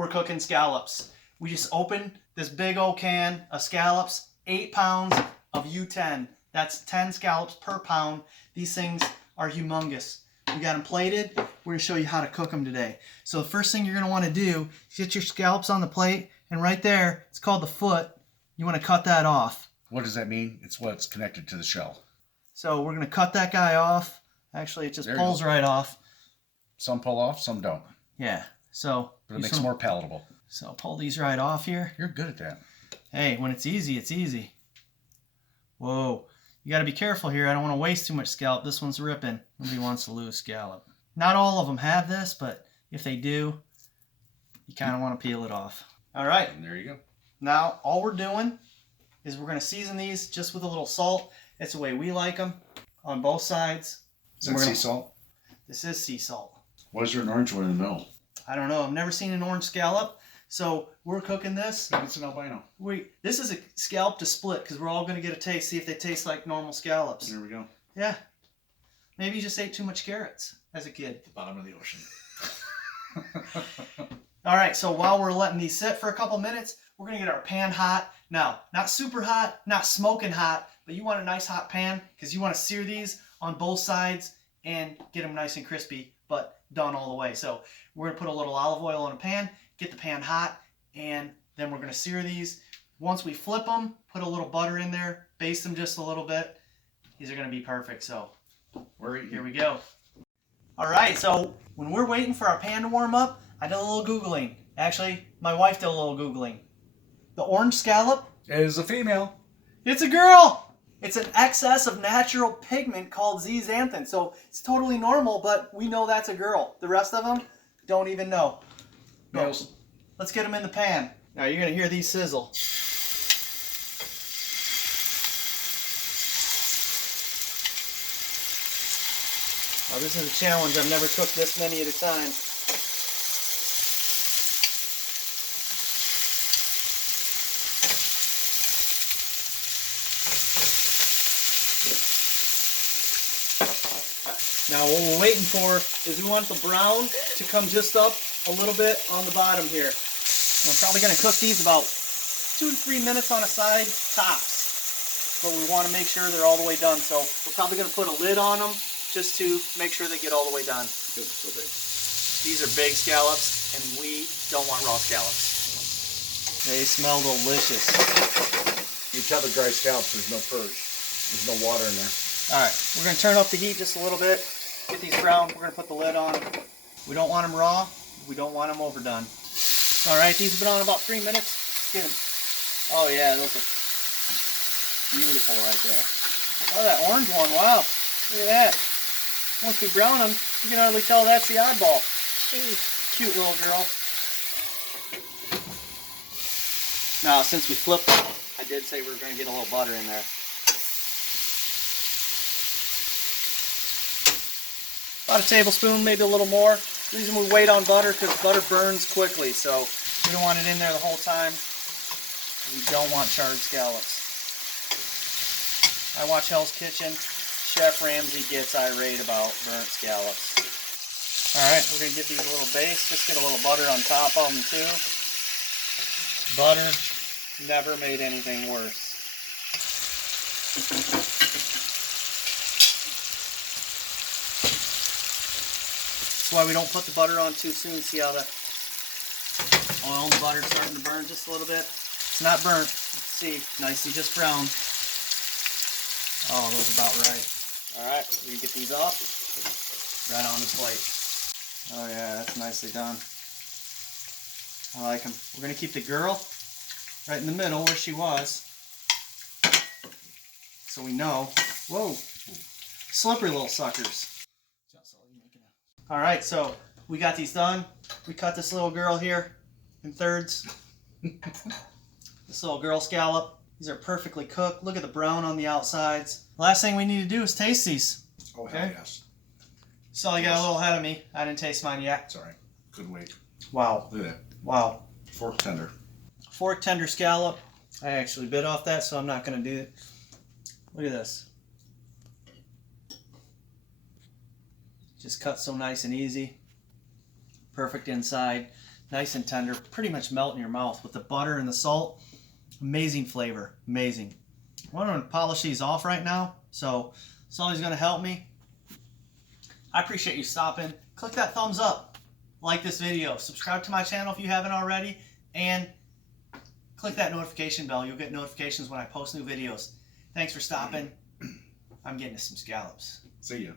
we're cooking scallops. We just opened this big old can of scallops, 8 pounds of U10. That's 10 scallops per pound. These things are humongous. We got them plated. We're going to show you how to cook them today. So the first thing you're going to want to do is get your scallops on the plate, and right there, it's called the foot. You want to cut that off. What does that mean? It's what's connected to the shell. So we're going to cut that guy off. Actually, it just pulls right off. Some pull off, some don't. Yeah. So but it makes it more palatable. So pull these right off here. You're good at that. Hey, when it's easy, it's easy. Whoa. You got to be careful here. I don't want to waste too much scallop. This one's ripping. Nobody wants to lose scallop. Not all of them have this, but if they do, you kind of want to peel it off. All right. And there you go. Now, all we're doing is we're going to season these just with a little salt. It's the way we like them on both sides. Is that sea salt? This is sea salt. Why is there an orange one in the middle? I don't know. I've never seen an orange scallop. So we're cooking this. Maybe it's an albino. This is a scallop to split because we're all going to get a taste, see if they taste like normal scallops. There we go. Yeah. Maybe you just ate too much carrots as a kid. At the bottom of the ocean. All right, so while we're letting these sit for a couple minutes, we're going to get our pan hot. Now, not super hot, not smoking hot, but you want a nice hot pan because you want to sear these on both sides and get them nice and crispy, but done all the way. So we're going to put a little olive oil in a pan, get the pan hot, and then we're going to sear these. Once we flip them, put a little butter in there, baste them just a little bit. These are going to be perfect. So here we go. All right, so when we're waiting for our pan to warm up, I did a little Googling. Actually, my wife did a little Googling. The orange scallop is a female. It's a girl. It's an excess of natural pigment called zeaxanthin. So it's totally normal, but we know that's a girl. The rest of them don't even know. Males. Let's get them in the pan. Now you're going to hear these sizzle. Now this is a challenge. I've never cooked this many at a time. Now what we're waiting for is we want the brown to come just up a little bit on the bottom here. We're probably going to cook these about 2 to 3 minutes on a side, tops. But we want to make sure they're all the way done. So we're probably going to put a lid on them just to make sure they get all the way done. These are big scallops, and we don't want raw scallops. They smell delicious. You tell the dry scallops there's no purge. There's no water in there. All right, we're going to turn up the heat just a little bit. Get these brown. We're going to put the lid on. We don't want them raw. We don't want them overdone. All right, these have been on about 3 minutes. Get them. Oh yeah, those are beautiful right there. Oh, that orange one, wow. Look at that. Once we brown them, you can hardly tell that's the oddball. Jeez, cute little girl. Now, since we flipped them, I did say we were going to get a little butter in there. About a tablespoon, maybe a little more. The reason we wait on butter because butter burns quickly, so we don't want it in there the whole time. We don't want charred scallops. I watch Hell's Kitchen. Chef Ramsey gets irate about burnt scallops. Alright, we're going to give these a little base. Just get a little butter on top of them too. Butter never made anything worse. That's why we don't put the butter on too soon. See how the oil and the butter starting to burn just a little bit? It's not burnt. Let's see, nicely just brown. Oh, those are about right. Alright, we're going to get these off. Right on the plate. Oh yeah, that's nicely done. I like them. We're going to keep the girl right in the middle where she was. So we know. Whoa, slippery little suckers. Alright, so we got these done. We cut this little girl here in thirds. This little girl scallop. These are perfectly cooked. Look at the brown on the outsides. Last thing we need to do is taste these. Oh, hell yes. Sully got a little ahead of me. I didn't taste mine yet. It's alright. Good wait. Wow. Look at that. Wow. Fork tender. Fork tender scallop. I actually bit off that, so I'm not going to do it. Look at this. Just cut so nice and easy. Perfect inside. Nice and tender, pretty much melt in your mouth with the butter and the salt. Amazing flavor, amazing. I'm going to polish these off right now, so Sully's going to help me. I appreciate you stopping. Click that thumbs up, like this video, subscribe to my channel if you haven't already, and click that notification bell. You'll get notifications when I post new videos. Thanks for stopping. I'm getting us some scallops. See ya.